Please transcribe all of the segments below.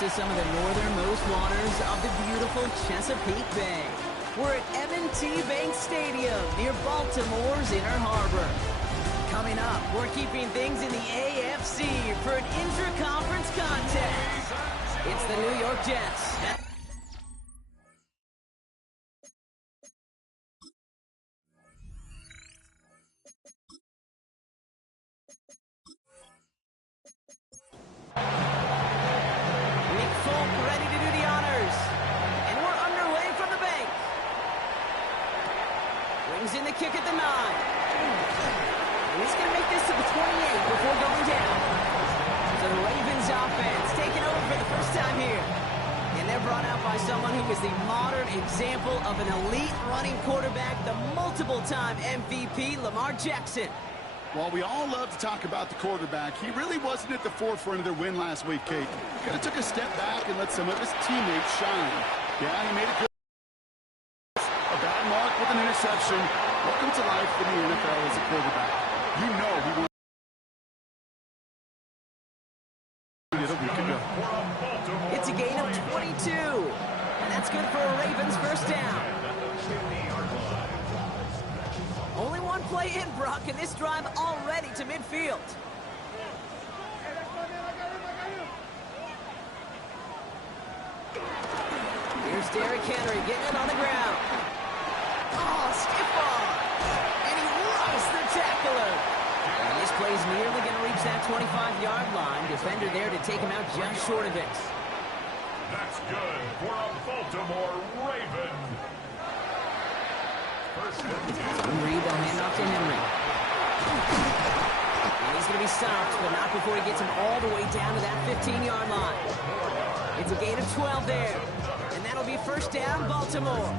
to some of the northernmost waters of the beautiful Chesapeake Bay. We're at M&T Bank Stadium near Baltimore's Inner Harbor. Coming up, we're keeping things in the AFC for an intra-conference contest. It's the New York Jets. In the kick at the 9. And he's going to make this to the 28 before going down. So the Ravens offense taking over for the first time here. And they're brought out by someone who is the modern example of an elite running quarterback, the multiple-time MVP, Lamar Jackson. While we all love to talk about the quarterback, he really wasn't at the forefront of their win last week, Kate. Kind of took a step back and let some of his teammates shine. Yeah, he made a good mark with an interception. Welcome to life in the NFL as a quarterback. You know he won it a week ago. It's a gain of 22. And that's good for a Ravens first down. Only one play in, Brock, and this drive already to midfield. Here's Derrick Henry getting it on the ground. Oh, stiff arm. And he rocks the tackler. And this play's nearly going to reach that 25-yard line. Defender there to take him out just short of it. That's good for a Baltimore Raven. Reed, they'll hand off to Henry. And he's going to be stopped, but not before he gets him all the way down to that 15-yard line. It's a gain of 12 there. And that'll be first down, Baltimore.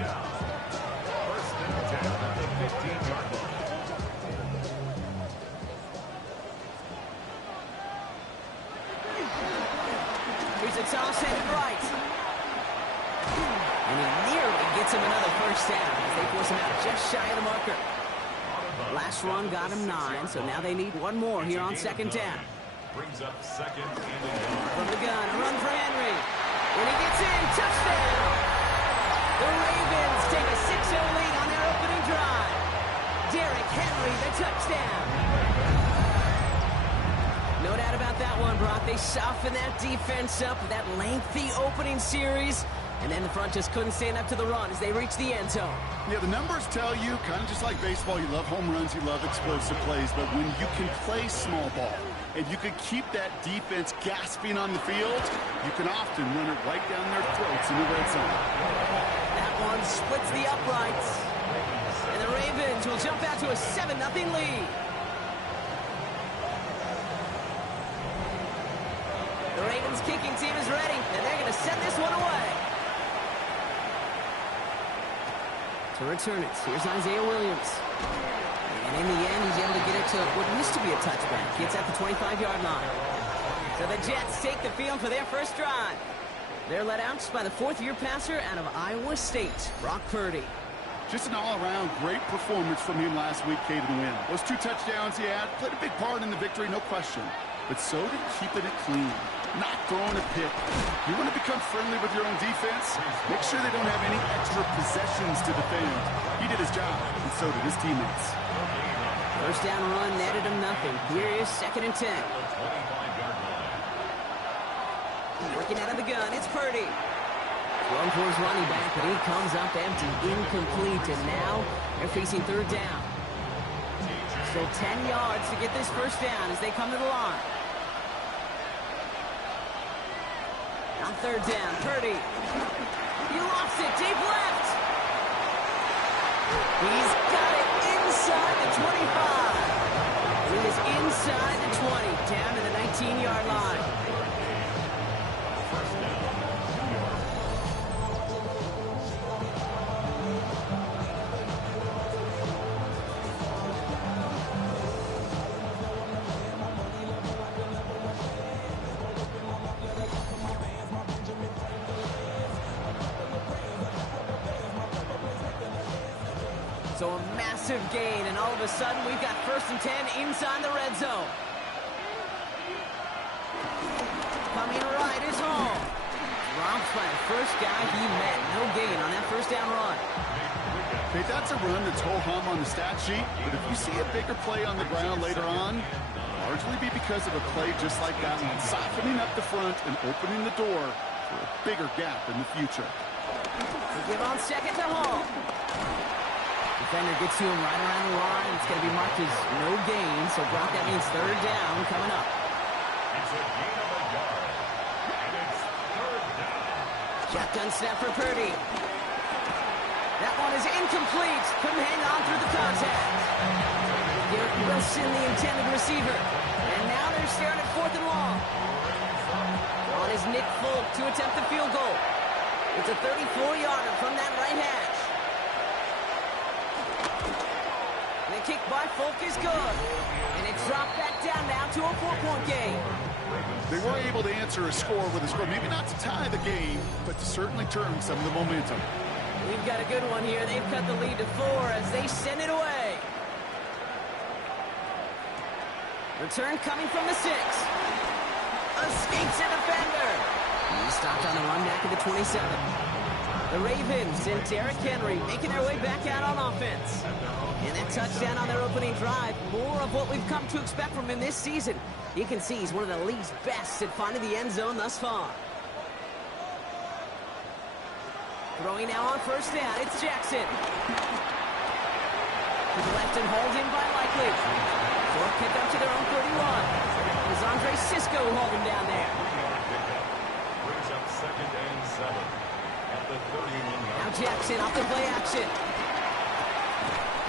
Here's a toss headed right. And he nearly gets him another first down as they force him out just shy of the marker. Last run got him 9, so now they need one more here on second down. Brings up second and from the gun, a run for Henry. When he gets in, touchdown! The Ravens take a 6-0 lead on their opening drive. Derrick Henry, the touchdown. No doubt about that one, Brock. They softened that defense up with that lengthy opening series, and then the front just couldn't stand up to the run as they reached the end zone. Yeah, the numbers tell you, kind of just like baseball, you love home runs, you love explosive plays, but when you can play small ball, and you can keep that defense gasping on the field, you can often run it right down their throats in the red zone. That one splits the uprights. And the Ravens will jump out to a 7-0 lead. The Ravens kicking team is ready, and they're going to send this one away. To return it, here's Isaiah Williams. And in the end, he's able to get it to what used to be a touchback. Gets at the 25-yard line. So the Jets take the field for their first drive. They're led out by the fourth-year passer out of Iowa State, Brock Purdy. Just an all-around great performance from him last week, Kate, to win. Those 2 touchdowns he had played a big part in the victory, no question. But so did keeping it clean, not throwing a pick. You want to become friendly with your own defense? Make sure they don't have any extra possessions to defend. He did his job, and so did his teammates. First down run netted him nothing. Here is 2nd and 10. Working out of the gun, it's Purdy. Thrown for his running back, but he comes up empty, incomplete, and now they're facing 3rd down. So 10 yards to get this first down as they come to the line. On 3rd down, Purdy. He lofts it deep left. He's got it inside the 25. He is inside the 20, down to the 19-yard line. So a massive gain, and all of a sudden we've got 1st and 10 inside the red zone. Coming right is Hall. Stomped by the first guy he met. No gain on that first down run. Okay, that's a run that's ho-hum on the stat sheet, but if you see a bigger play on the ground later on, largely be because of a play just like that one, softening up the front and opening the door for a bigger gap in the future. They give on second to Hall. Defender gets to him right around the line. It's going to be marked as no gain, so Brock, that means third down coming up. It's a gain of a yard, and it's third down. Shotgun snap for Purdy. That one is incomplete. Couldn't hang on through the contact. Garrett Wilson, the intended receiver. And now they're staring at 4th and long. On is Nick Folk to attempt the field goal. It's a 34-yarder from that right hash. And the kick by Folk is good. And it dropped back down now to a 4-point game. They were able to answer a score with a score, maybe not to tie the game, but to certainly turn some of the momentum. We've got a good one here. They've cut the lead to 4 as they send it away. Return coming from the 6. Escapes a defender. He stopped on the run back at the 27. The Ravens and Derrick Henry making their way back out on offense. And that touchdown on their opening drive, more of what we've come to expect from him this season. You can see he's one of the league's best at finding the end zone thus far. Throwing now on first down, it's Jackson. To the left and hauled in by Likely. Short pick up to their own 31. Is Andre Cisco holding down there. Brings up 2nd and 7 at the 31-yard. Now Jackson off the play action.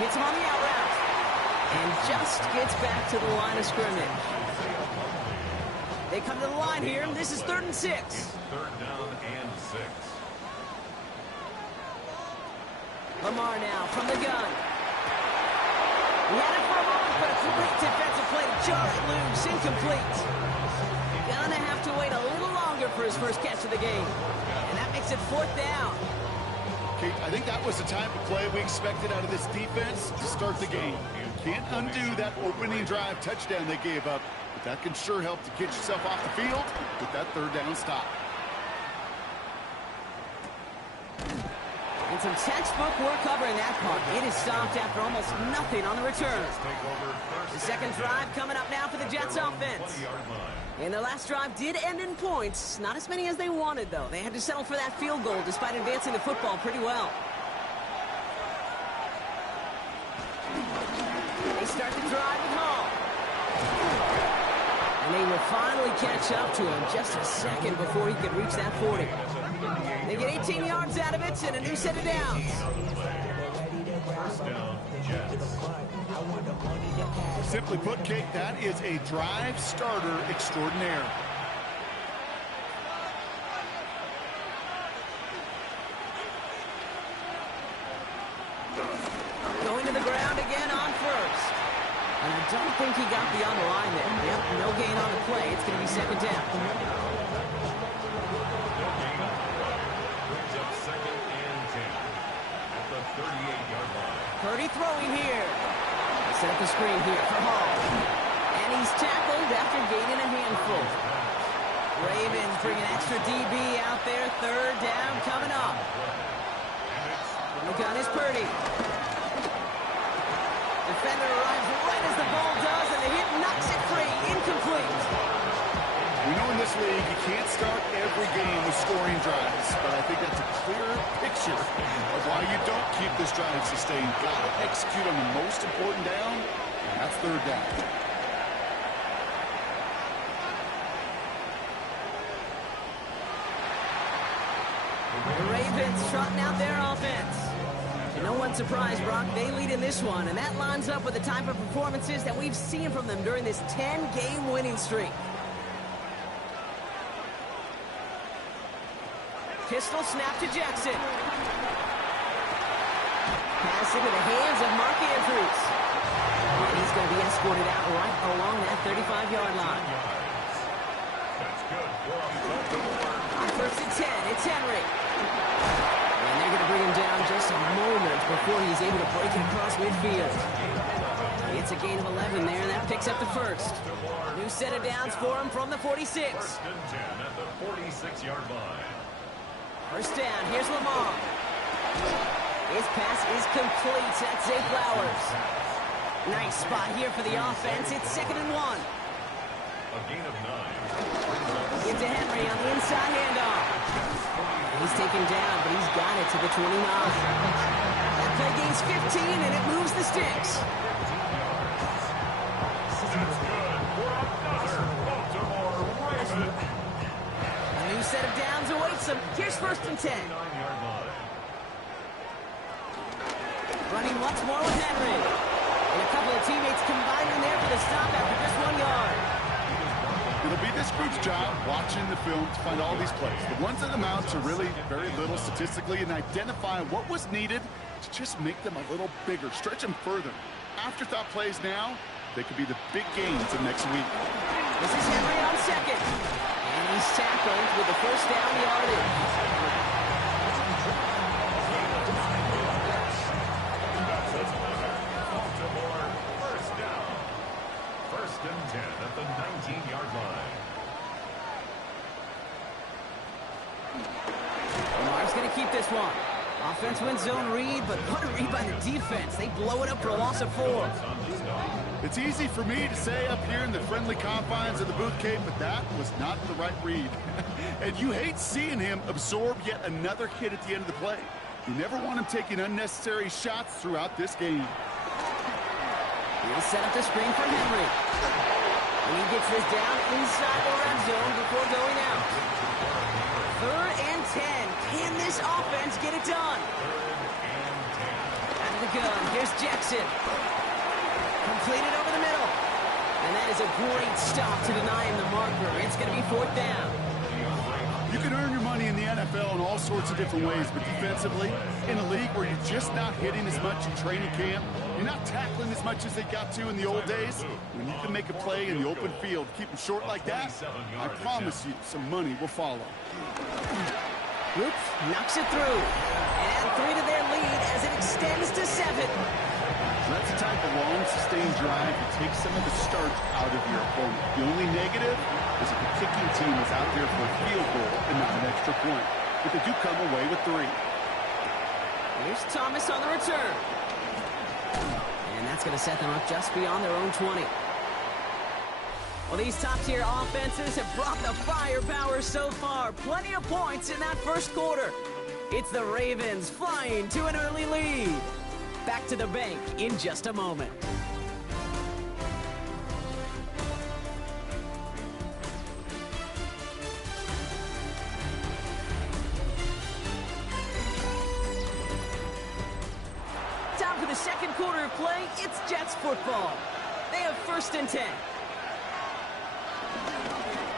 Hits him on the out route. And just gets back to the line of scrimmage. They come to the line here, and this is 3rd and 6. Third down and 6. Lamar now from the gun. He had it for a moment, but a great defensive play to jar it loose. Incomplete. Gonna have to wait a little longer for his first catch of the game. And that makes it 4th down. Kate, I think that was the type of play we expected out of this defense to start the game. Can't undo that opening drive touchdown they gave up, but that can sure help to get yourself off the field with that 3rd down stop. And some textbook work covering that part. It is stopped after almost nothing on the return. The second drive coming up now for the Jets offense. And their last drive did end in points. Not as many as they wanted, though. They had to settle for that field goal despite advancing the football pretty well. They start the drive with Hall. And they will finally catch up to him just a second before he could reach that 40. They get 18 yards out of it and a new set of downs. First down, Jets. Simply put, Kate, that is a drive starter extraordinaire. Going to the ground again on first. And I don't think he got beyond the line there. Yep, no gain on the play. It's going to be 2nd down. Brings up 2nd and 10 at the 38-yard line. Purdy throwing here. Set up the screen here for Hall. And he's tackled after gaining a handful. Ravens bringing extra DB out there. 3rd down coming up. The gun is Purdy. Defender arrives right as the ball does, and the hit knocks it free. Incomplete. We know in this league you can't start every game with scoring drives, but I think that's a clear picture of why you don't keep this drive sustained. Got to execute on the most important down, and that's 3rd down. The Ravens trotting out their offense. No one surprised, Brock. They lead in this one, and that lines up with the type of performances that we've seen from them during this 10-game winning streak. Pistol snap to Jackson. Pass into the hands of Mark Andrews. And he's going to be escorted out right along that 35-yard line. That's good. On 1st and 10, it's Henry. And they're going to bring him down just a moment before he's able to break it across midfield. It's a gain of 11 there, and that picks up the 1st. New set of downs for him from the 46. 1st and 10 at the 46-yard line. First down, here's Lamar. His pass is complete. That's Zay Flowers. Nice spot here for the offense. It's 2nd and 1. A gain of 9. Into Henry on the inside handoff. He's taken down, but he's got it to the 29. That play gains 15, and it moves the sticks. That's good for another Baltimore Raven. A new set of downs awaits him. Here's 1st and 10. 9-yard line. Running once more with Henry. And a couple of teammates combining there for the stop after just 1 yard. It'll be this group's job watching the film to find all these plays. The ones that amount to really very little statistically and identify what was needed to just make them a little bigger, stretch them further. Afterthought plays now, they could be the big gains of next week. This is Henry on 2nd. And he's tackled with the first down yardage. Baltimore first down. 1st and 10 at the 19-yard line. Lamar's going to keep this one. Offense wins zone read, but what a read by the defense. They blow it up for a loss of 4. It's easy for me to say up here in the friendly confines of the booth cave, but that was not the right read. And you hate seeing him absorb yet another hit at the end of the play. You never want him taking unnecessary shots throughout this game. He'll set up the screen for Henry. And he gets this down inside the red zone before going out. 3rd and 10. Can this offense get it done? Out of the gun. Here's Jackson. Completed over the middle. And that is a great stop to deny him the marker. It's going to be 4th down. You can earn your money in the NFL in all sorts of different ways, but defensively, in a league where you're just not hitting as much in training camp, you're not tackling as much as they got to in the old days, when you can make a play in the open field, keep them short like that, I promise you some money will follow. Oops, knocks it through. And 3 to their lead as it extends to 7. That's the type of long, sustained drive that takes some of the starch out of your opponent. The only negative is if the kicking team is out there for a field goal and not an extra point. But they do come away with 3. Here's Thomas on the return. And that's going to set them up just beyond their own 20. Well, these top-tier offenses have brought the firepower so far. Plenty of points in that first quarter. It's the Ravens flying to an early lead. Back to the bank in just a moment. Time for the second quarter of play. It's Jets football. They have 1st and 10.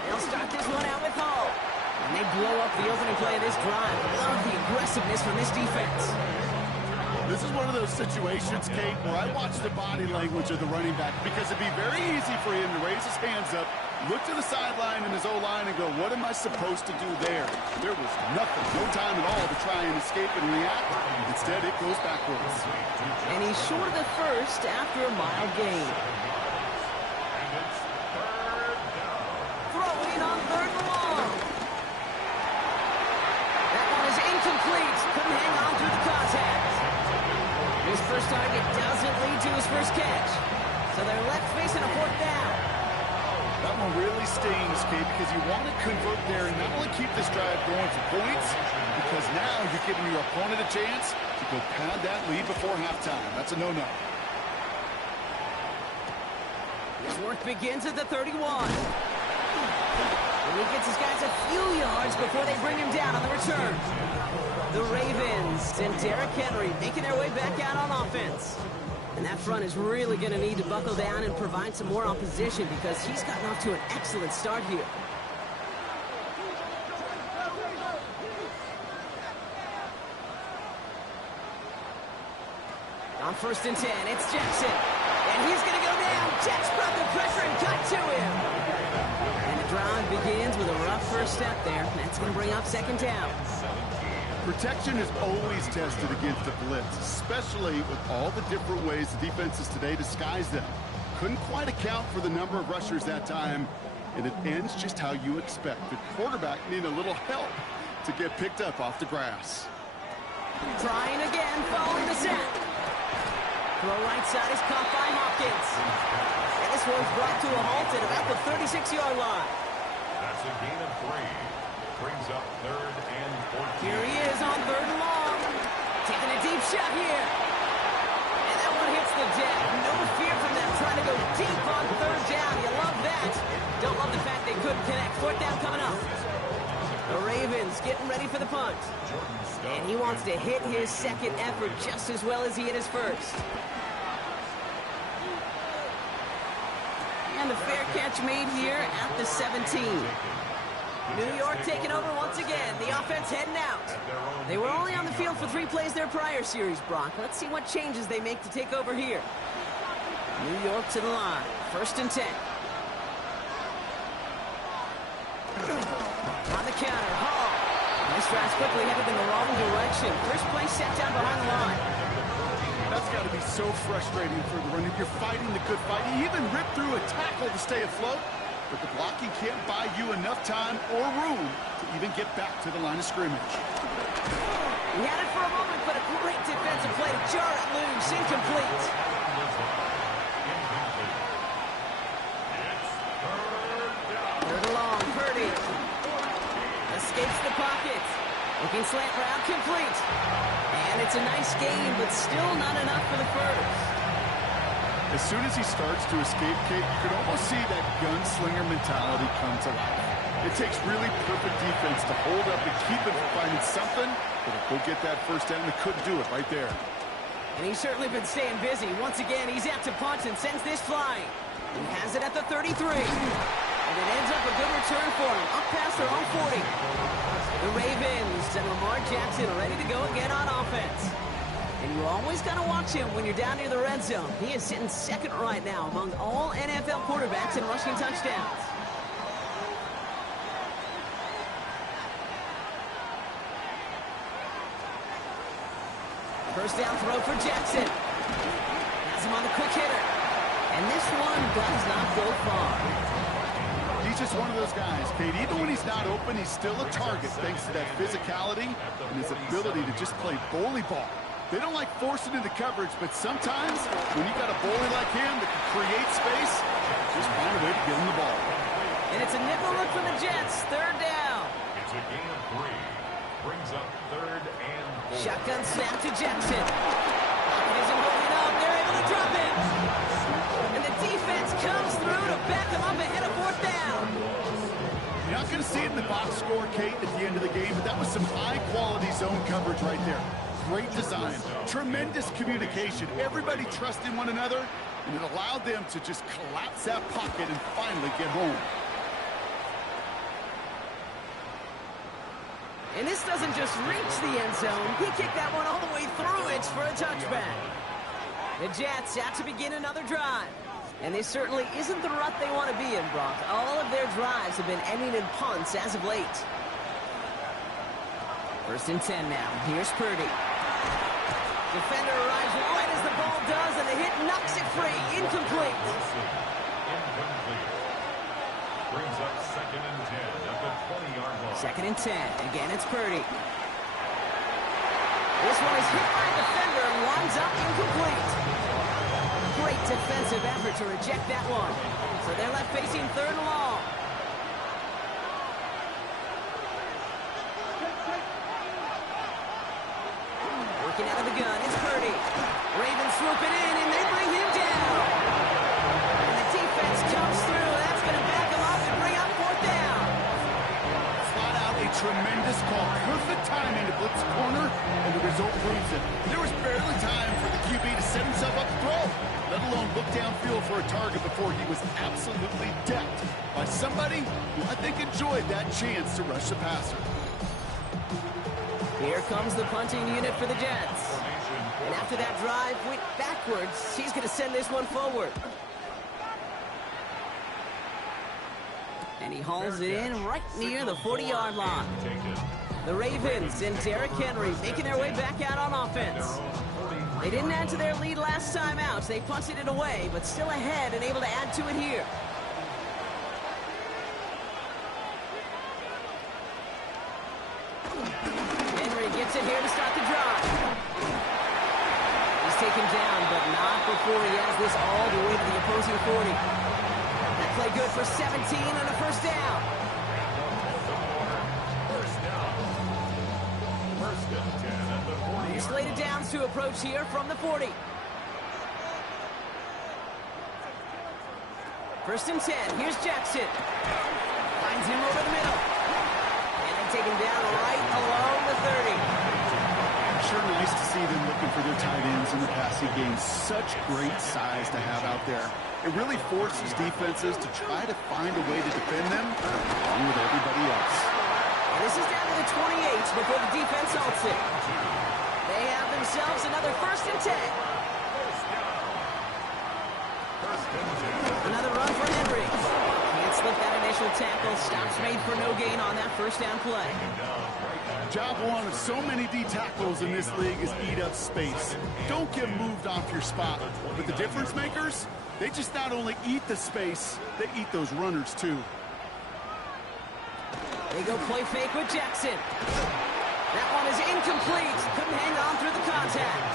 They'll start this one out with Hall. And they blow up the opening play of this drive. Love the aggressiveness from this defense. This is one of those situations, Kate, where I watch the body language of the running back because it'd be very easy for him to raise his hands up, look to the sideline in his O-line and go, what am I supposed to do there? There was nothing, no time at all to try and escape and react. Instead, it goes backwards. And he's short of the first after a mile gain. Throwing on 3rd and long. That one is incomplete. Couldn't hang on through the contact. His first target doesn't lead to his first catch. So they're left facing a 4th down. That one really stings, Kate, because you want to convert there and not only keep this drive going for points, because now you're giving your opponent a chance to go pad that lead before halftime. That's a no-no. His work begins at the 31. And he gets his guys a few yards before they bring him down on the return. The Ravens and Derrick Henry making their way back out on offense. And that front is really going to need to buckle down and provide some more opposition because he's gotten off to an excellent start here. On 1st and 10, it's Jackson. And he's going to go down. Jets brought the pressure and got to him. And the drive begins with a rough first step there. That's going to bring up 2nd down. Protection is always tested against a blitz, especially with all the different ways the defenses today disguise them. Couldn't quite account for the number of rushers that time, and it ends just how you expect. The quarterback needing a little help to get picked up off the grass. Trying again, following the snap. Throw right side is caught by Hopkins. And this one's brought to a halt at about the 36-yard line. That's a gain of 3. Brings up 3rd and 14. Here he is on 3rd and long. Taking a deep shot here. And that one hits the deck. No fear from them trying to go deep on 3rd down. You love that. Don't love the fact they couldn't connect. 4th down coming up. The Ravens getting ready for the punt. And he wants to hit his second effort just as well as he hit his first. And a fair catch made here at the 17. New York taking over once again. The offense heading out. They were only on the field for 3 plays their prior series, Brock. Let's see what changes they make to take over here. New York to the line. 1st and 10. On the counter, Hall. This drive's quickly headed in the wrong direction. First play set down behind the line. That's got to be so frustrating for the runner. You're fighting the good fight. He even ripped through a tackle to stay afloat. But the blocking can't buy you enough time or room to even get back to the line of scrimmage. He had it for a moment, but a great defensive play to jar it loose. Incomplete. Third and long, Purdy. Escapes the pocket. Looking slant route, complete. And it's a nice gain, but still not enough for the first. As soon as he starts to escape, Kate, you could almost see that gunslinger mentality come to life. It takes really perfect defense to hold up and keep it from finding something, but if they'll get that first down, they couldn't do it right there. And he's certainly been staying busy. Once again, he's out to punt and sends this flying. He has it at the 33. And it ends up a good return for him, up past their own 40. The Ravens and Lamar Jackson are ready to go again on offense. And you always got to watch him when you're down near the red zone. He is sitting second right now among all NFL quarterbacks in rushing touchdowns. First down throw for Jackson. Has him on the quick hitter. And this one does not go far. He's just one of those guys, Kate. Even when he's not open, he's still a target thanks to that physicality and his ability to just play bully ball. They don't like forcing into coverage, but sometimes when you got a bully like him that can create space, just find a way to get him the ball. And it's a nickel look for the Jets. 3rd down. It's a gain of 3. Brings up 3rd and 4. Shotgun snap to Jackson. It isn't holding up. They're able to drop it. And the defense comes through to back them up ahead of 4th down. You're not going to see it in the box score, Kate, at the end of the game, but that was some high-quality zone coverage right there. Great design, tremendous communication, everybody trusting one another, and it allowed them to just collapse that pocket and finally get home. And this doesn't just reach the end zone. He kicked that one all the way through it for a touchback. The Jets out to begin another drive. And this certainly isn't the rut they want to be in, Brock. All of their drives have been ending in punts as of late. 1st and 10 now. Here's Purdy. Defender arrives right as the ball does, and the hit knocks it free. Incomplete. Incomplete. Brings up 2nd and 10 at the 20-yard line. 2nd and 10. Again, it's Purdy. This one is hit by a defender and winds up incomplete. Great defensive effort to reject that one. So they're left facing 3rd and long. Working out of the gun, it's Purdy. Ravens swoop it in, and they bring him down. And the defense comes through. That's going to back him up and bring up 4th down. Flat out a tremendous call. Perfect timing to blitz corner, and the result proves it. There was barely time for the QB to set himself up to throw, let alone look downfield for a target before he was absolutely decked by somebody who I think enjoyed that chance to rush the passer. Here comes the punting unit for the Jets. And after that drive went backwards, he's going to send this one forward. And he hauls it in right near the 40-yard line. The Ravens and Derrick Henry making their way back out on offense. They didn't add to their lead last time out. They punted it away, but still ahead and able to add to it here. Jackson here to start the drive. He's taken down, but not before he has this all the way to the opposing 40. That play good for 17 on a first down. First down. First and 10 at the 40. New slated downs to approach here from the 40. First and 10. Here's Jackson. Finds him over the middle. And they take him down right along the 30. Sure nice to see them looking for their tight ends in the passing game. Such great size to have out there. It really forces defenses to try to find a way to defend them along with everybody else. And this is down to the 28 before the defense halts it. They have themselves another first and 10. Another run for Henry. Can't slip that initial tackle. Stops made for no gain on that first down play. Job one of so many D tackles in this league is eat up space. Don't get moved off your spot. But the difference makers, they just not only eat the space, they eat those runners too. They go play fake with Jackson. That one is incomplete. Couldn't hang on through the contact.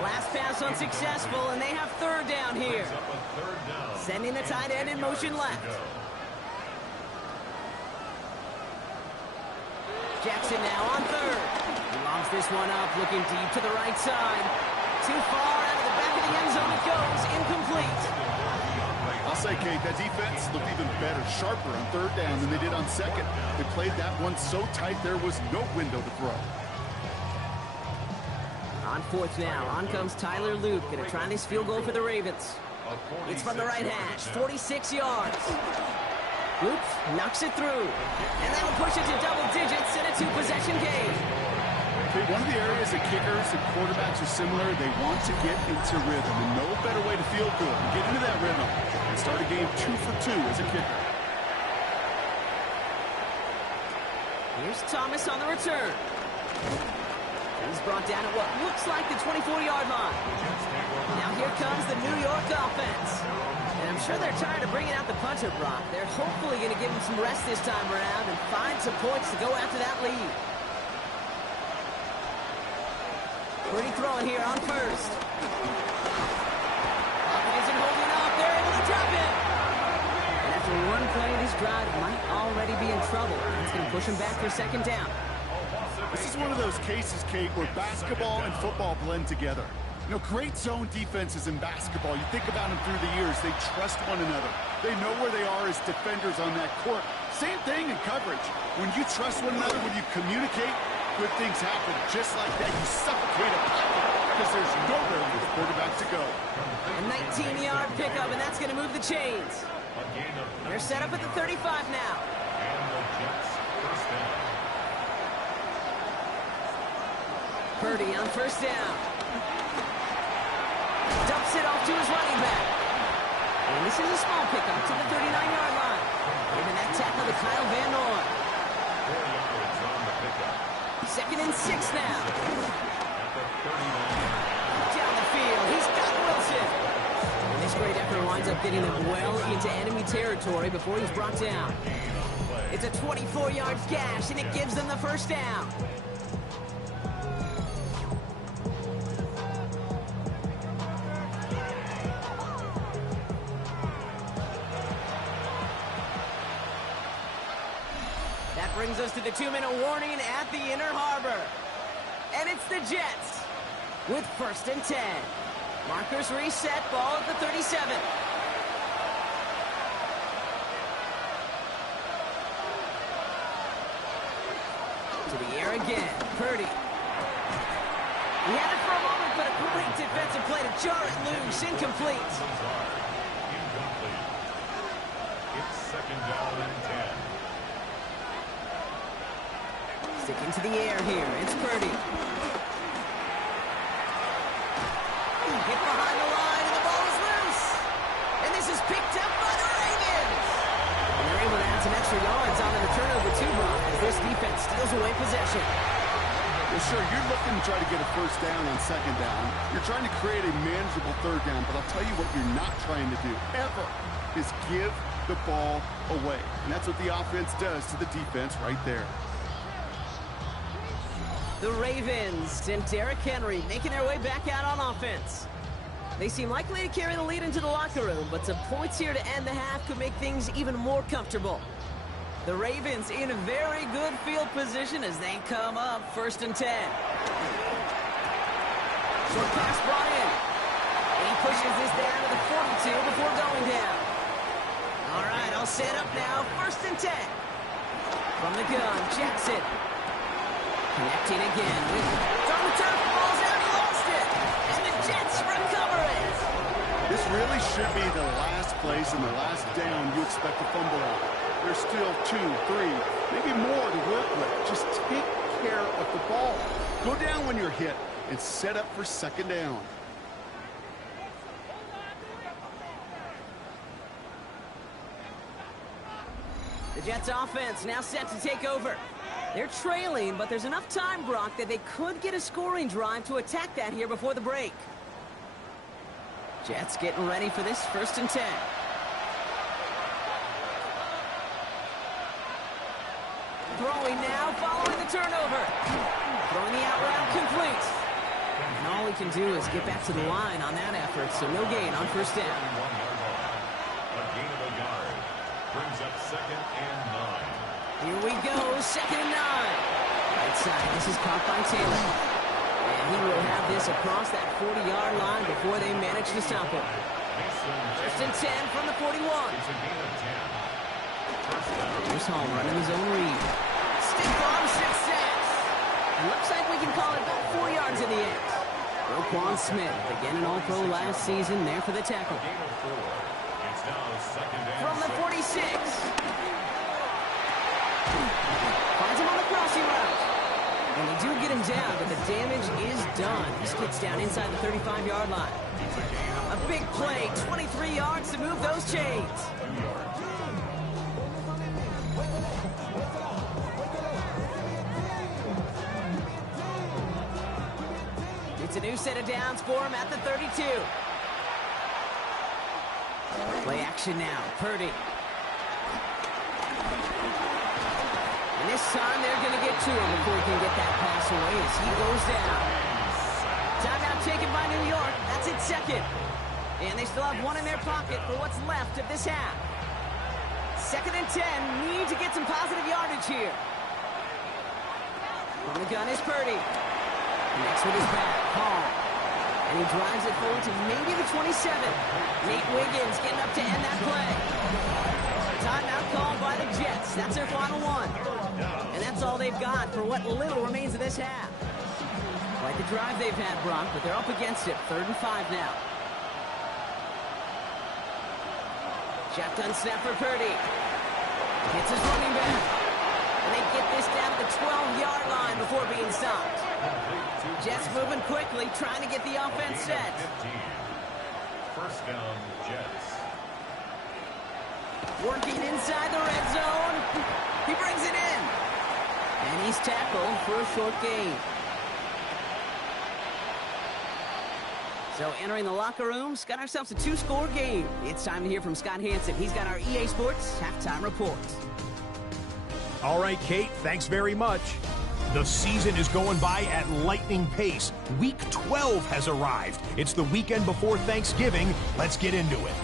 Last pass unsuccessful, and they have third down here. Sending the tight end in motion left. Jackson now on third. He lobs this one up, looking deep to the right side. Too far out of the back of the end zone it goes. Incomplete. I'll say, Kate, that defense looked even better, sharper on third down than they did on second. They played that one so tight there was no window to throw. On fourth now, on comes Tyler Luke, gonna try this field goal for the Ravens. It's from the right hash, 46 yards. Luke knocks it through, and that'll push it to double digits in a two-possession game. Okay, one of the areas that kickers and quarterbacks are similar, they want to get into rhythm, and no better way to feel good, get into that rhythm, and start a game 2 for 2 as a kicker. Here's Thomas on the return. He's brought down at what looks like the 24-yard line. Now here comes the New York offense. And I'm sure they're tired of bringing out the punter, Brock. They're hopefully going to give him some rest this time around and find some points to go after that lead. Pretty throwing here on first. Pocket isn't holding up. They're able to drop it. And after one play, this drive might already be in trouble. It's going to push him back for second down. This is one of those cases, Kate, where basketball and football blend together. You know, great zone defenses in basketball. You think about them through the years. They trust one another. They know where they are as defenders on that court. Same thing in coverage. When you trust one another, when you communicate, good things happen. Just like that, you suffocate a pocket because there's nowhere for the quarterback to go. A 19-yard pickup, and that's going to move the chains. They're set up at the 35 now. Purdy on first down. Dumps it off to his running back. And this is a small pickup to the 39-yard line. Giving that tackle to Kyle Van Noy. 2nd and 6 now. Down the field, he's got Wilson. And this great effort winds up getting them well into enemy territory before he's brought down. It's a 24-yard gash, and it gives them the first down. Brings us to the 2-minute warning at the Inner Harbor. And it's the Jets with 1st and 10. Markers reset, ball at the 37. To the air again, Purdy. He had it for a moment, but a great defensive play to jar it loose, incomplete. It's 2nd down and 10. Sticking to the air here, it's Purdy. Hit behind the line, and the ball is loose. And this is picked up by the Ravens. And they're able to add some extra yards on the turnover too, Brock, as this defense steals away possession. Well, sure, you're looking to try to get a first down on second down. You're trying to create a manageable third down, but I'll tell you what you're not trying to do, ever, is give the ball away. And that's what the offense does to the defense right there. The Ravens and Derrick Henry making their way back out on offense. They seem likely to carry the lead into the locker room, but some points here to end the half could make things even more comfortable. The Ravens in a very good field position as they come up 1st and 10. Short pass brought in. He pushes this down to the 42 before going down. All right, all set up now. 1st and 10. From the gun, Jackson. Connecting again with from the turf, falls out, he lost it. And the Jets recover it. This really should be the last place and the last down you expect to fumble out. There's still 2, 3, maybe more to work with. Just take care of the ball. Go down when you're hit and set up for 2nd down. The Jets offense now set to take over. They're trailing, but there's enough time, Brock, that they could get a scoring drive to attack that here before the break. Jets getting ready for this 1st and 10. Throwing now, following the turnover. Throwing the out route complete. And all he can do is get back to the line on that effort, so no gain on 1st down. A gain of a yard. Brings up 2nd and 9. Here we go, 2nd and 9. Right side, this is caught by Taylor. And he will have this across that 40-yard line before they manage to stop him. 1st and 10 from the 41. It's a gain of 10. Here's Hall running his own read. Stiff arm success. It looks like we can call it about 4 yards in the end. Roquan Smith, again an All-Pro last season, there for the tackle. Gain of 4. It's now 2nd and From the 6. 46. Finds him on the crossing route. And they do get him down, but the damage is done. This gets down inside the 35-yard line. A big play, 23 yards to move those chains. It's a new set of downs for him at the 32. Play action now, Purdy. And this time they're going to get to him before he can get that pass away as he goes down. Timeout taken by New York. That's its 2nd. And they still have 1 in their pocket for what's left of this half. 2nd and 10. Need to get some positive yardage here. From the gun is Purdy. Next with his back, Hall. And he drives it forward to maybe the 27. Nate Wiggins getting up to end that play. Timeout called by the Jets. That's their final one. And that's all they've got for what little remains of this half. Quite the drive they've had, Brock, but they're up against it. 3rd and 5 now. Shotgun snap for Purdy. Hits his running back. And they get this down to the 12-yard line before being stopped. Jets moving quickly, trying to get the offense set. 15. 1st down, Jets. Working inside the red zone. He brings it in. And he's tackled for a short gain. So entering the locker rooms, got ourselves a 2-score game. It's time to hear from Scott Hansen. He's got our EA Sports halftime report. All right, Kate, thanks very much. The season is going by at lightning pace. Week 12 has arrived. It's the weekend before Thanksgiving. Let's get into it.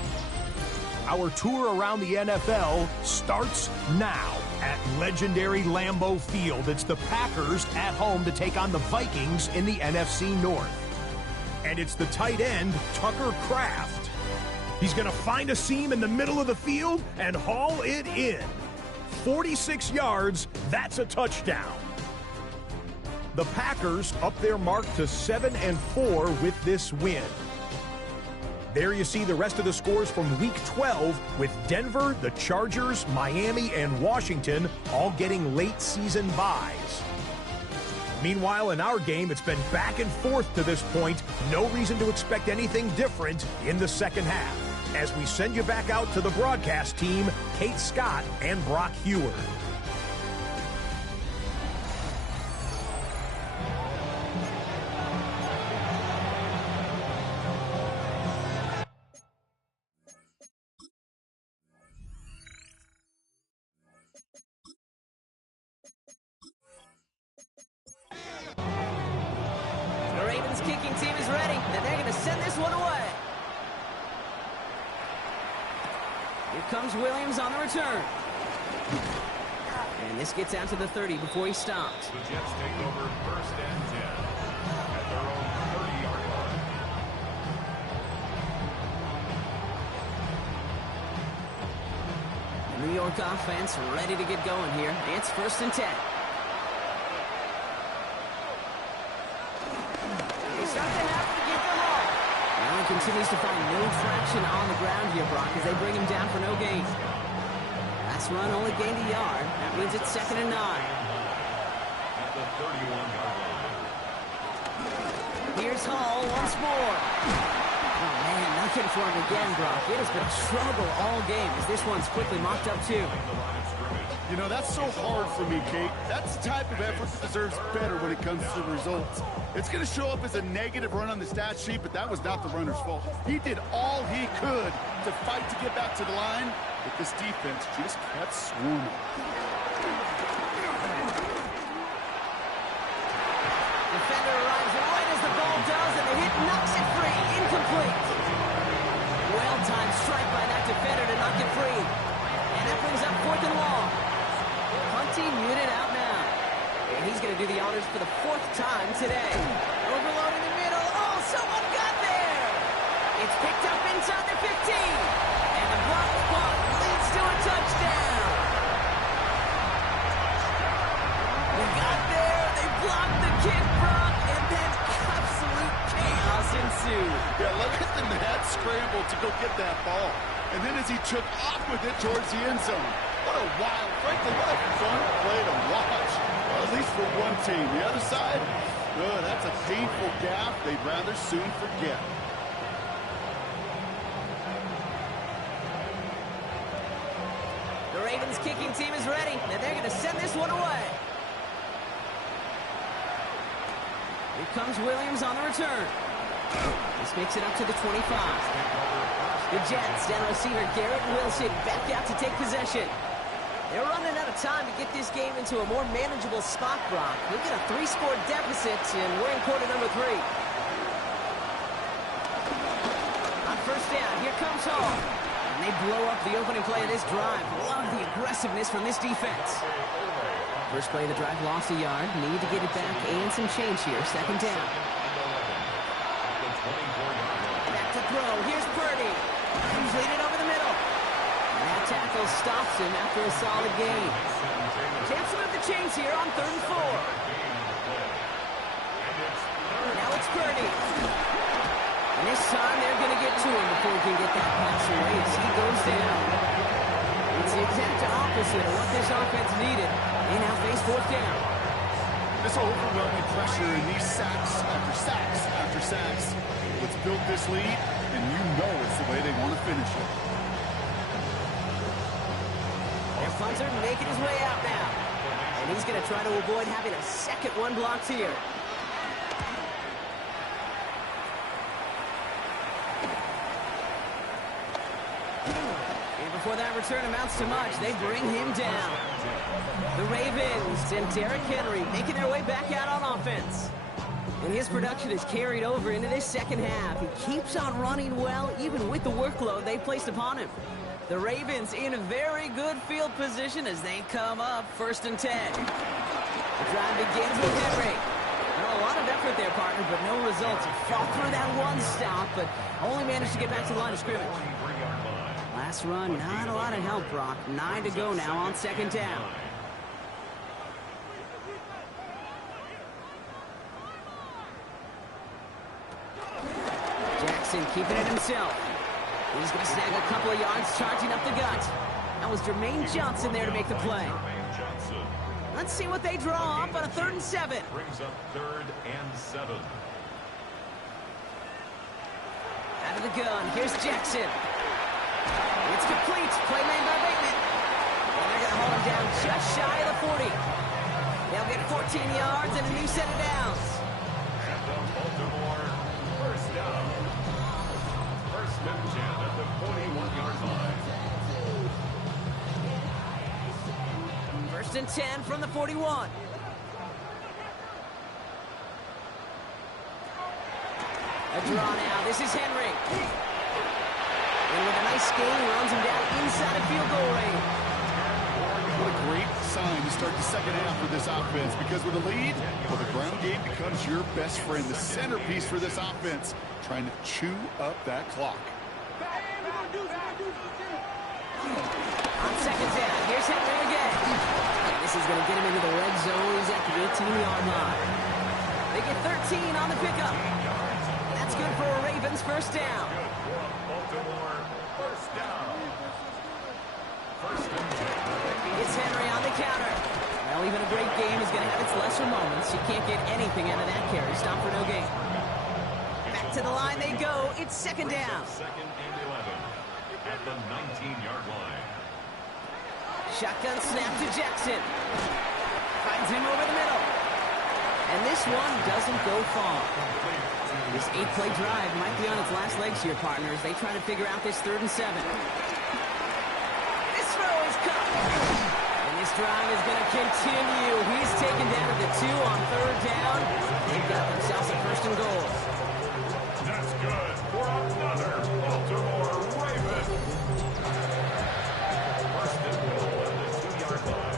Our tour around the NFL starts now at legendary Lambeau Field. It's the Packers at home to take on the Vikings in the NFC North. And it's the tight end, Tucker Kraft. He's going to find a seam in the middle of the field and haul it in. 46 yards, that's a touchdown. The Packers up their mark to 7-4 with this win. There you see the rest of the scores from Week 12 with Denver, the Chargers, Miami, and Washington all getting late season byes. Meanwhile, in our game, it's been back and forth to this point. No reason to expect anything different in the second half. As we send you back out to the broadcast team, Kate Scott and Brock Heward. Ravens kicking team is ready, and they're going to send this one away. Here comes Williams on the return. And this gets out to the 30 before he stops. The Jets take over first and 10 at their own 30-yard line. The New York offense ready to get going here. It's first and 10. They start to have to get the ball. Now he continues to find no traction on the ground here, Brock, as they bring him down for no gain. Last run only gained a yard. That means it's 2nd and 9. At the 31-yard line. Here's Hall once more. Oh, man, nothing for him again, Brock. It has been a struggle all game as this one's quickly mocked up, too. You know, that's so hard for me, Kate. That's the type of effort that deserves better when it comes to the results. It's going to show up as a negative run on the stat sheet, but that was not the runner's fault. He did all he could to fight to get back to the line, but this defense just kept swarming. Defender arrives right as the ball does, and the hit knocks it free. Incomplete. Well-timed strike by that defender to knock it free. And that brings up 4th and long. Hunting unit out now. And he's going to do the honors for the 4th time today. Overload in the middle. Oh, someone got there. It's picked up inside the 15. And the blocked punt leads to a touchdown. They got there. They blocked the kick, Brock. And then absolute chaos ensued. Yeah, look at the mad scramble to go get that ball. And then as he took off with it towards the end zone. What a wild, frankly, what a fun play to watch. Well, at least for one team. The other side, oh, that's a painful gap they'd rather soon forget. The Ravens kicking team is ready, and they're going to send this one away. Here comes Williams on the return. This makes it up to the 25. The Jets, down receiver Garrett Wilson, back out to take possession. They're running out of time to get this game into a more manageable spot, Brock. Look at a 3-score deficit, and we're in quarter number 3. On first down, here comes Hall. And they blow up the opening play of this drive. Love the aggressiveness from this defense. First play of the drive lost a yard. Need to get it back and some change here. 2nd down. Back to throw. Here's Purdy. He's leading over the middle. And that tackle stops him after a solid gain. Chance to move the chains here on 3rd and 4. Now it's Purdy. And this time they're going to get to him before he can get that pass away as he goes down. It's the exact opposite of what this offense needed. They now face 4th down. This overwhelming pressure and these sacks after sacks after sacks. Let's build this lead, and you know it's the way they want to finish it. Their punter making his way out now. And he's going to try to avoid having a second one blocked here. And before that return amounts to much, they bring him down. The Ravens and Derrick Henry making their way back out on offense. And his production is carried over into this second half. He keeps on running well, even with the workload they've placed upon him. The Ravens in a very good field position as they come up 1st and 10. The drive begins with Henry. Well, a lot of effort there, partner, but no results. He fought through that one stop, but only managed to get back to the line of scrimmage. Last run, not a lot of help, Brock. 9 to go now on 2nd down. Jackson keeping it himself. He's going to snag a couple of yards, charging up the gut. That was Jermaine Johnson there to make the play. Let's see what they draw up on a 3rd and 7. Brings up 3rd and 7. Out of the gun, here's Jackson. It's complete. Play made by Bateman. And they're going to hold him down just shy of the 40. They'll get 14 yards and a new set of downs. And the Baltimore first down. 1st and 10 at the 41-yard line. 1st and 10 from the 41. A draw now. This is Henry. And with a nice gain, runs him down inside a field goal range. What a great sign to start the second half for this offense, because with a lead, well, the ground game becomes your best friend, the centerpiece for this offense, trying to chew up that clock. On second down, here's Henry again. And this is going to get him into the red zone. He's at the 18-yard line. They get 13 on the pickup. That's good for a Ravens first down. Baltimore, first down. First and 10. It's Henry on the counter. Well, even a great game is going to have its lesser moments. You can't get anything out of that carry. Stop for no gain. Back to the line they go. It's second down. Second and 11 at the 19-yard line. Shotgun snap to Jackson. Finds him over the middle. And this one doesn't go far. This 8-play drive might be on its last legs here, partners. They try to figure out this 3rd and 7. This throw is caught. And this drive is going to continue. He's taken down at the 2 on 3rd down. They've got themselves a 1st and goal. That's good for another Baltimore Raven. First and goal at the 2-yard line.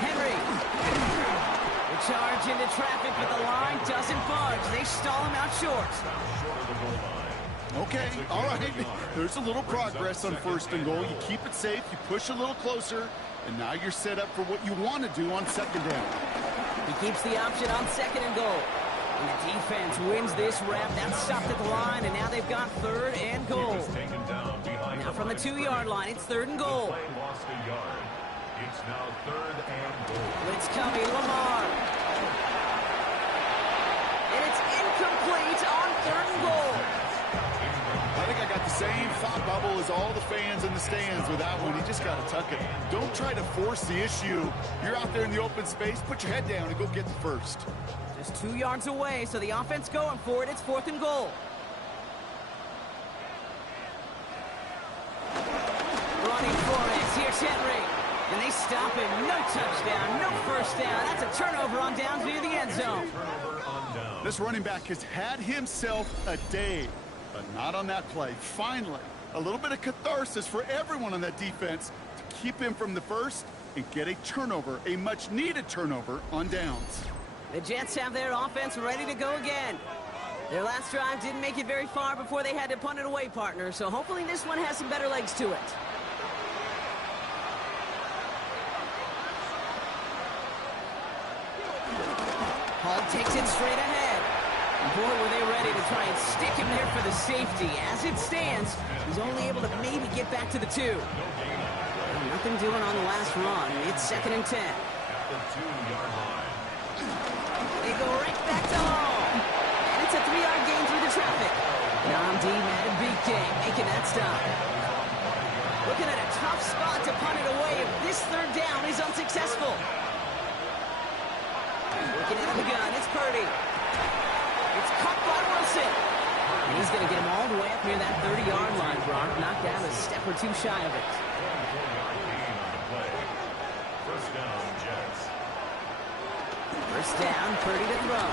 Henry. The charge into traffic, but the line doesn't budge. They stall him out short. Short of the goal line. Okay, all right. There's a little progress on 1st and goal. You keep it safe, you push a little closer, and now you're set up for what you want to do on 2nd down. He keeps the option on 2nd and goal. And the defense wins this rep. That's stopped at the line, and now they've got 3rd and goal. Taken down behind Now from the 2-yard line, it's 3rd and goal. Play lost a yard. It's now 3rd and goal. Blitz coming, Lamar. And it's incomplete on 3rd and goal. I think I got the same thought bubble as all the fans in the stands with that one. You just got to tuck it. Don't try to force the issue. You're out there in the open space. Put your head down and go get the first. Just 2 yards away, so the offense going for it. It's 4th and goal. Running for it. Here's Henry. And they stop him. No touchdown, no first down. That's a turnover on downs near the end zone. Turnover on down. This running back has had himself a day, but not on that play. Finally, a little bit of catharsis for everyone on that defense to keep him from the first and get a turnover, a much-needed turnover on downs. The Jets have their offense ready to go again. Their last drive didn't make it very far before they had to punt it away, partner, so hopefully this one has some better legs to it. Hall takes it straight ahead. Boy, were they ready to try and stick him there for the safety. As it stands, he's only able to maybe get back to the 2. Nothing doing on the last run. It's 2nd and 10. At the 2-yard line. They go right back to Hall. And it's a 3-yard gain through the traffic. Namdi Matabike making that stop. Looking at a tough spot to punt it away if this 3rd down is unsuccessful. Looking into the gun, it's Purdy. It's caught by Wilson. And he's going to get him all the way up near that 30-yard line, Brock. Knocked down a step or 2 shy of it. 4-yard gain on the play. First down, Jets. First down, Purdy to throw.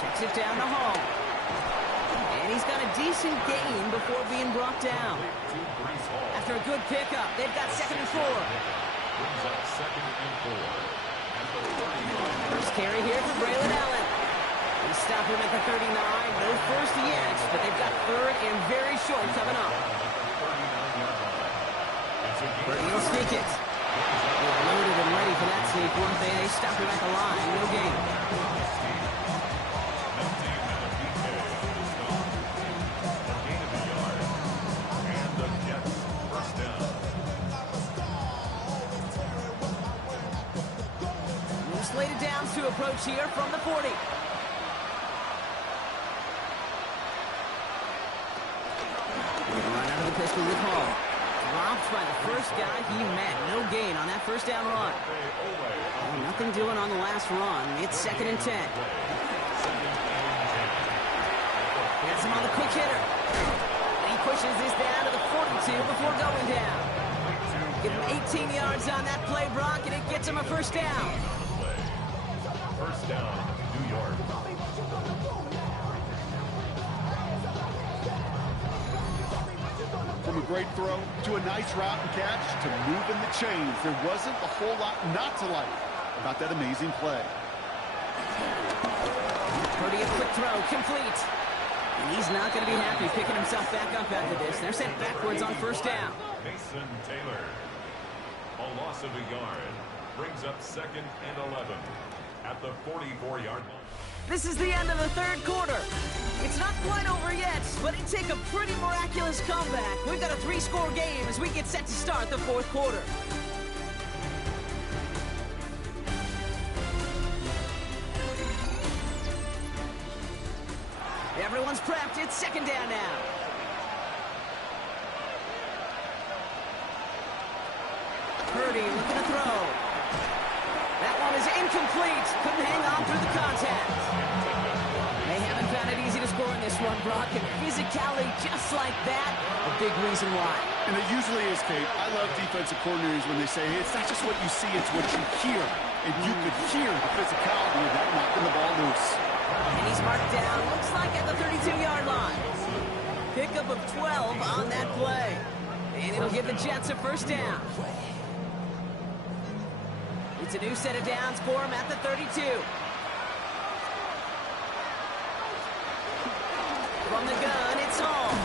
Checks it down to Hall. And he's got a decent gain before being brought down. After a good pickup, they've got 2nd and 4. Brings up 2nd and 4. At the 30-yard line. First carry here for Braylon Allen. They stop him at the 39. No first yet, but they've got 3rd and very short coming up. Purdy will sneak it. They're loaded and ready for that sneak. One thing, they stop him at the line. No gain. And the Jets first down. Slated downs to approach here from the 40. Run out of the pistol with Hall. Dropped by the first guy he met. No gain on that first down run. Nothing doing on the last run. It's 2nd and 10. Gets him on the quick hitter. And he pushes this down to the 42 before going down. Give him 18 yards on that play, Brock, and it gets him a first down. First down, New York. From a great throw to a nice route and catch to moving the chains, there wasn't a whole lot not to like about that amazing play. Purdy, a quick throw, complete. And he's not going to be happy picking himself back up after this. They're sent backwards on first down. Mason Taylor. A loss of a yard. Brings up 2nd and 11 at the 44-yard line. This is the end of the third quarter. It's not quite over yet, but it take a pretty miraculous comeback. We've got a 3-score game as we get set to start the fourth quarter. Everyone's prepped. It's second down now. Purdy looking to throw. That one is incomplete. Couldn't hang on through the contact. They haven't found it easy to score in this one, Brock. And physicality just like that, a big reason why. And it usually is, Kate. I love defensive coordinators when they say, hey, it's not just what you see, it's what you hear. And you could hear the physicality of that knocking the ball loose. And he's marked down, looks like at the 32-yard line. Pickup of 12 on that play. And it'll give the Jets a first down. It's a new set of downs for him at the 32. From the gun, it's home.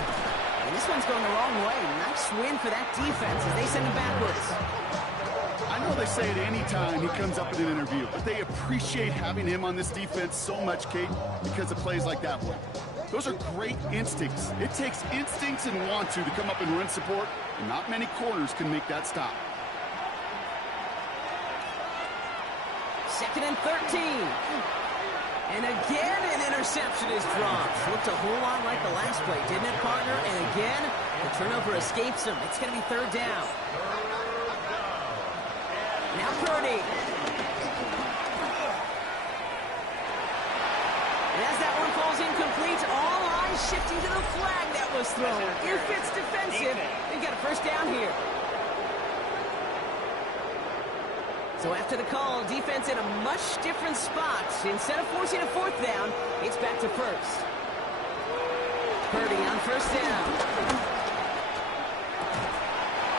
And this one's going the wrong way. Nice win for that defense as they send him backwards. I know they say it any time he comes up in an interview, but they appreciate having him on this defense so much, Kate, because of plays like that one. Those are great instincts. It takes instincts and want to come up and run support, and not many corners can make that stop. 2nd and 13. And again, an interception is dropped. Looked a whole lot like the last play, didn't it, partner? And again, the turnover escapes him. It's going to be third down. Now Purdy. And as that one falls incomplete, all eyes shifting to the flag that was thrown. If it's defensive, they've got a first down here. So after the call, defense in a much different spot. Instead of forcing a fourth down, it's back to first. Purdy on first down.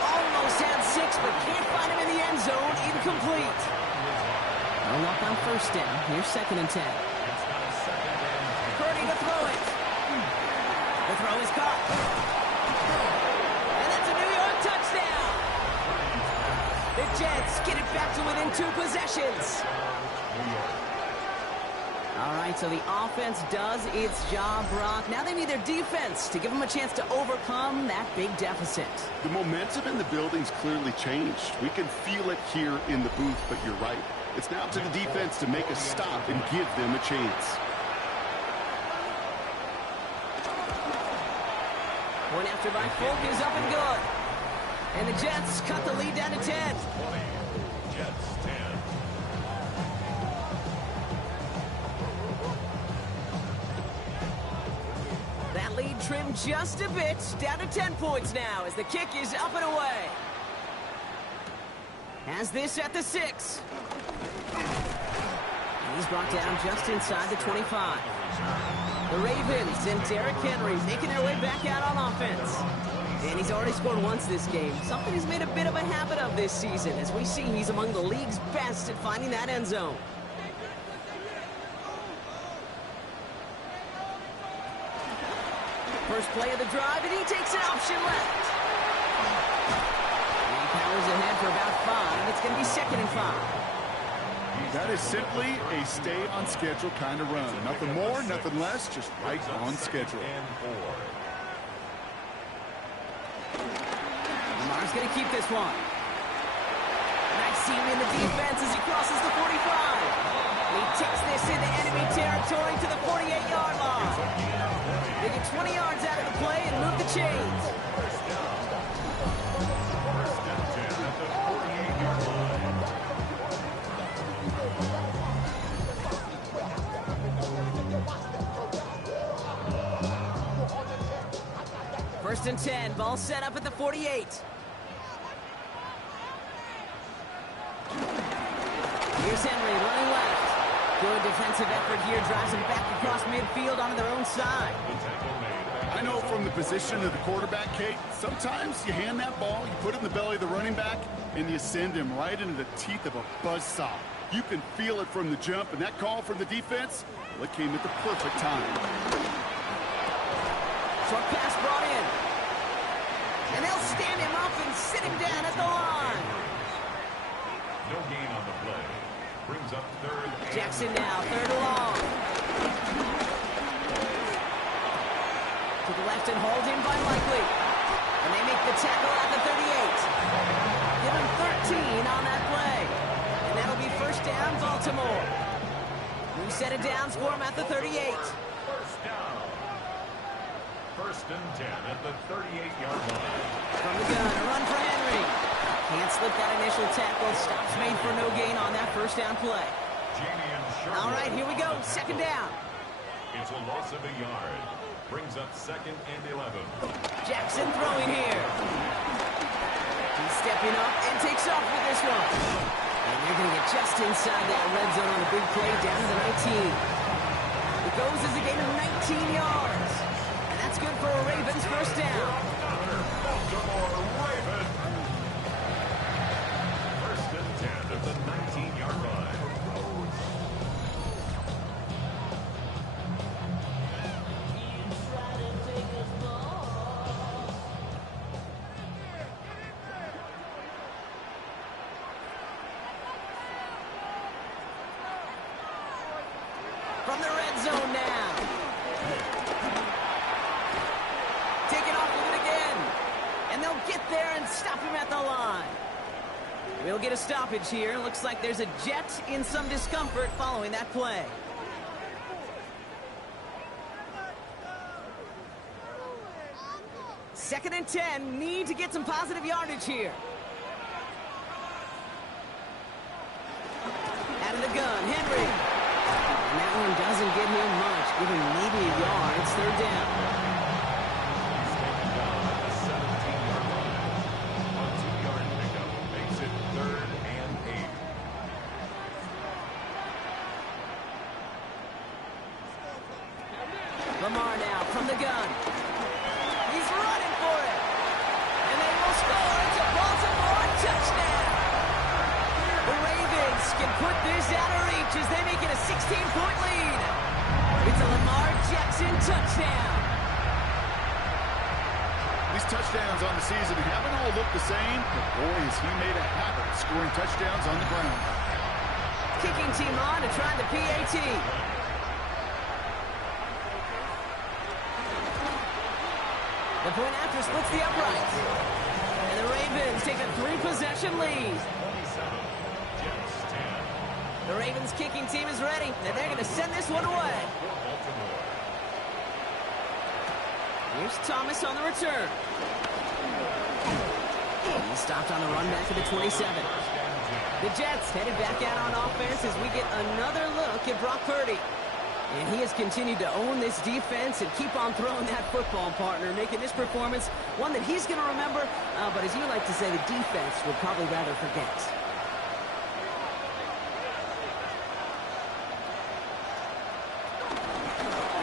Almost had 6, but can't find him in the end zone. Incomplete. No luck on first down. Here's 2nd and 10. Purdy to throw it. The throw is caught. And that's a New York touchdown. The Jets get it back to within 2 possessions. All right, so the offense does its job, Brock. Now they need their defense to give them a chance to overcome that big deficit. The momentum in the building's clearly changed. We can feel it here in the booth, but you're right. It's now to the defense to make a stop and give them a chance. Point after by Folk is up and good. And the Jets cut the lead down to 10. 20. Jets 10. That lead trimmed just a bit, down to 10 points now as the kick is up and away. Has this at the 6. And he's brought down just inside the 25. The Ravens and Derrick Henry making their way back out on offense. And he's already scored once this game, something he's made a bit of a habit of this season. As we see, he's among the league's best at finding that end zone. First play of the drive, and he takes an option left. And he powers ahead for about 5. It's going to be 2nd and 5. That is simply a stay-on-schedule kind of run. Nothing more, nothing less, just right on schedule. Lamar's going to keep this one. Nice seam in the defense as he crosses the 45. And he takes this into enemy territory to the 48-yard line. They get 20 yards out of the play and move the chains. and 10. Ball set up at the 48. Here's Henry running left. Good defensive effort here. Drives him back across midfield onto their own side. I know from the position of the quarterback, Kate, sometimes you hand that ball, you put it in the belly of the running back, and you send him right into the teeth of a buzzsaw. You can feel it from the jump, and that call from the defense, well, it came at the perfect time. Short pass brought in. And they'll stand him up and sit him down at the line. No gain on the play. Brings up third. Jackson now, third long. To the left and hauled in by Likely. And they make the tackle at the 38. Give him 13 on that play. And that'll be first down, Baltimore. We set it down, score him at the 38. First down. First and 10 at the 38-yard line. From the gun, a run for Henry. Can't slip that initial tackle. Stops made for no gain on that first down play. All right, here we go. Second down. It's a loss of a yard. Brings up second and 11. Jackson throwing here. He's stepping up and takes off with this one. And they're going to get just inside that red zone on a big play down to the 19. It goes as a gain of 19 yards. And that's good for a Ravens first down. Baltimore Ravens. First and 10 at the 19-yard line. From the red zone now. Taking off with it again. And they'll get there and stop him at the line. We'll get a stoppage here. Looks like there's a Jet in some discomfort following that play. Second and 10. Need to get some positive yardage here. Out of the gun, Henry. And that one doesn't get him much. Give him maybe a yard. It's third down. He's taken down at the 17-yard line. A 2-yard pickup makes it third and 8. Lamar now from the gun. He's running for it. And they will score. It's a Baltimore touchdown. The Ravens can put this out of reach as they make it a 16-point lead. It's a Lamar Jackson touchdown. These touchdowns on the season haven't all looked the same, but boy, has he made a habit of scoring touchdowns on the ground. Kicking team on to try the PAT. The point after splits the uprights. And the Ravens take a 3-possession lead. 27. Jets 10. The Ravens kicking team is ready, and they're going to send this one away. For Baltimore. Here's Thomas on the return. He stopped on the run back to the 27. The Jets headed back out on offense as we get another look at Brock Purdy. And he has continued to own this defense and keep on throwing that football, partner, making this performance one that he's going to remember, but as you like to say, the defense would probably rather forget.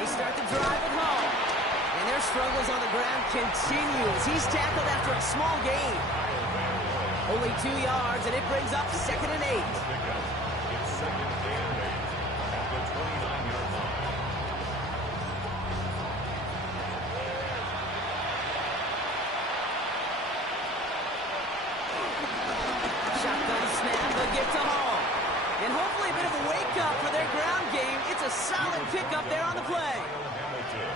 They start the drive at home, and their struggles on the ground continue as he's tackled after a small gain. Only 2 yards, and it brings up second and 8. It's second and 8 at the 29-yard line. Shotgun snap, they'll get to Hall. And hopefully a bit of a wake-up for their ground game. It's a solid pickup there on the play. Hamilton.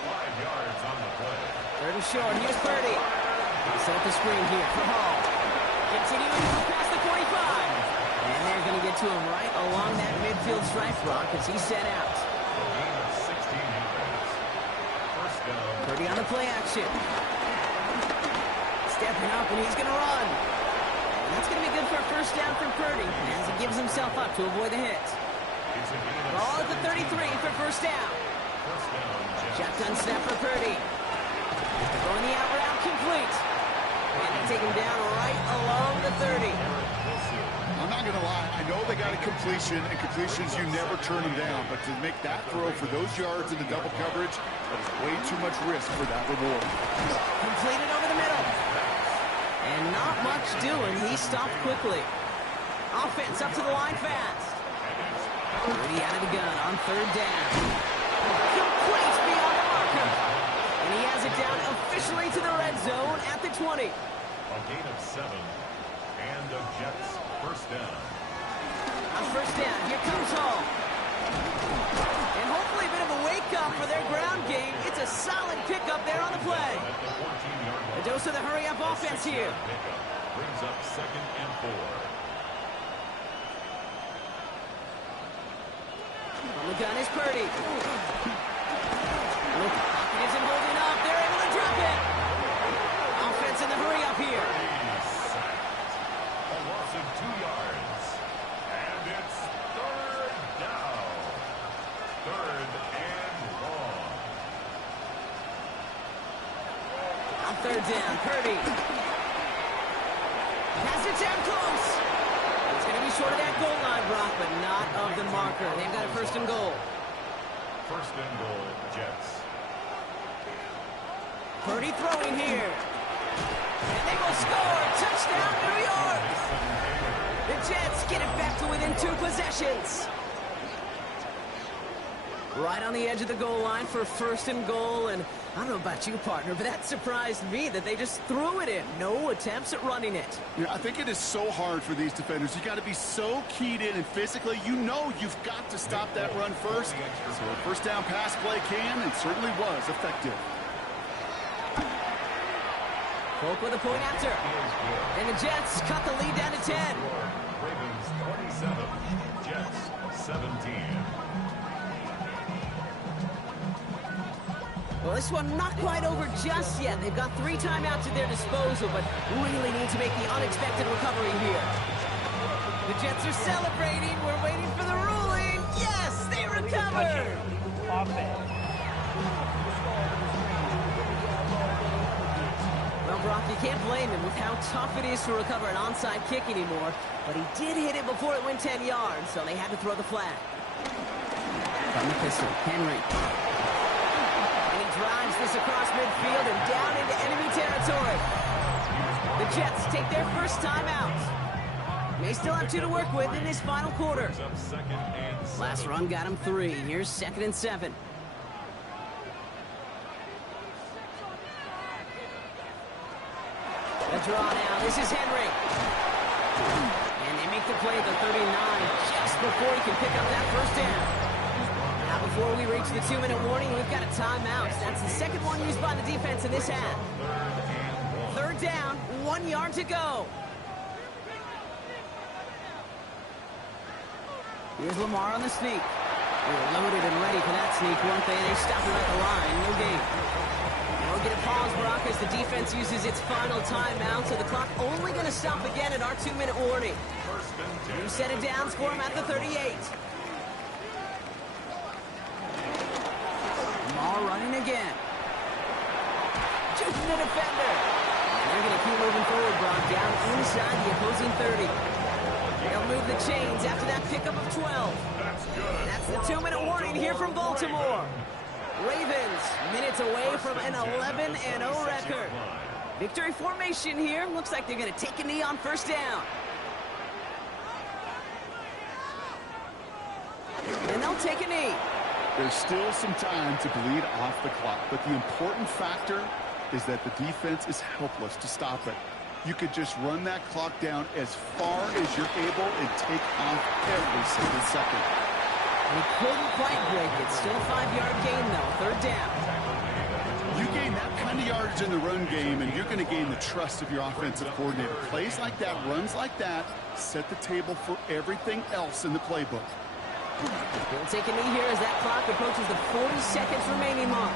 5 yards on the play. Third and short, here's Purdy. Set up the screen here for Hall. Continuing past the 45. And they're going to get to him right along that midfield stripe block as he's set out. A gain of 16 yards. First down. Purdy on the play action. Stepping up, and he's going to run. And that's going to be good for a first down from Purdy as he gives himself up to avoid the hit. It's a gain of Ball at the 33 for first down. First down, Jets. Shotgun snap for Purdy. Throwing the out route complete. And they take him down right along the 30. I'm not going to lie. I know they got a completion, and completions, you never turn them down. But to make that throw for those yards in the double coverage, that is way too much risk for that reward. Completed over the middle. And not much doing. He stopped quickly. Offense up to the line fast. Brady out of the gun on third down. Complete beyond the marker. And he has it down officially to the red zone at the 20. A gain of 7. And the Jets first down. On first down, here comes Hall. And hopefully a bit of a wake-up for their ground game. It's a solid pickup there on the play. At the 14-yard line. A dose of the hurry-up offense here. Pickup brings up 2nd and 4. On the gun is Purdy. Pocket isn't holding up. They're able to drop it. Offense in the hurry-up here. A loss of 2 yards. And it's 3rd down. 3rd and long. On third down, Purdy. Pass it down close. It's going to be short of that goal line, Brock, but not of the marker. They've got a first and goal. First and goal, Jets. Purdy throwing here. And they will score. Touchdown, New York. The Jets get it back to within 2 possessions. Right on the edge of the goal line for first and goal. And I don't know about you, partner, but that surprised me that they just threw it in. No attempts at running it. Yeah, I think it is so hard for these defenders. You got to be so keyed in, and physically, you know you've got to stop that run first. So a first down pass play can and certainly was effective. Folk with a point after. And the Jets cut the lead down to 10. Ravens 27, Jets 17. Well, this one not quite over just yet. They've got 3 timeouts at their disposal, but really need to make the unexpected recovery here. The Jets are celebrating. We're waiting for the ruling. Yes, they recovered. Well, Brock, you can't blame him with how tough it is to recover an onside kick anymore, but he did hit it before it went 10 yards, so they had to throw the flag. From the pistol, Henry. Drives this across midfield and down into enemy territory. The Jets take their first time out. They still have 2 to work with in this final quarter. Last run got him 3. Here's 2nd and 7. The draw now. This is Henry. And they make the play at the 39 just before he can pick up that first down. Before we reach the 2-minute warning, we've got a timeout. That's the second one used by the defense in this half. Third down, 1 yard to go. Here's Lamar on the sneak. They were loaded and ready for that sneak, weren't they? They stopped it at the line. No gain. We'll get a pause, Brock, as the defense uses its final timeout, so the clock only going to stop again at our 2-minute warning. New set of downs for him at the 38. Running again. Shooting the defender. And they're going to keep moving forward, Brock, down inside the opposing 30. They'll move the chains after that pickup of 12. That's the 2-minute warning here from Baltimore. Ravens, minutes away from an 11-0 record. Victory formation here. Looks like they're going to take a knee on first down. And they'll take a knee. There's still some time to bleed off the clock, but the important factor is that the defense is helpless to stop it. You could just run that clock down as far as you're able and take off every single second. He couldn't quite break it. Still a 5-yard gain, though. Third down. You gain that kind of yardage in the run game, and you're going to gain the trust of your offensive coordinator. Plays like that, runs like that, set the table for everything else in the playbook. He'll take a knee here as that clock approaches the 40 seconds remaining mark.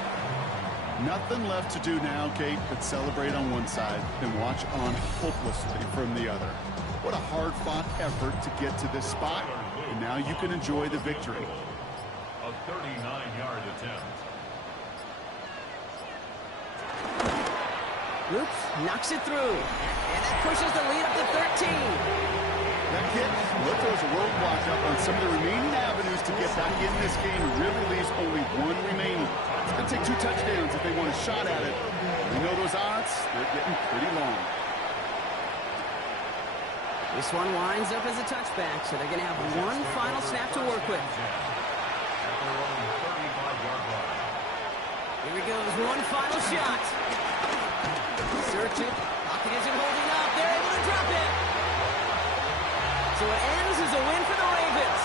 Nothing left to do now, Kate, but celebrate on one side and watch on hopelessly from the other. What a hard-fought effort to get to this spot, and now you can enjoy the victory. A 39-yard attempt. Oops, knocks it through. And that pushes the lead up to 13. That kick, well, it throws a roadblock up on some of the remaining avenues to get back in this game. It really leaves only one remaining. It's going to take 2 touchdowns if they want a shot at it. We know those odds, they're getting pretty long. This one winds up as a touchback, so they're going to have one final snap to work with. Here he goes, one final shot. Search it. Pocket isn't holding up. They're able to drop it. So it ends as a win for the Ravens.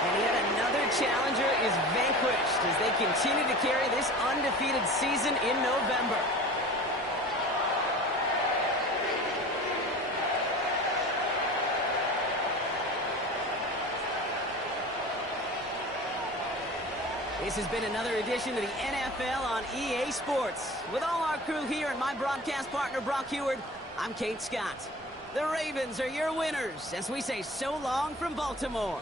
And yet another challenger is vanquished as they continue to carry this undefeated season in November. This has been another edition of the NFL on EA Sports. With all our crew here and my broadcast partner, Brock Heward, I'm Kate Scott. The Ravens are your winners as we say so long from Baltimore.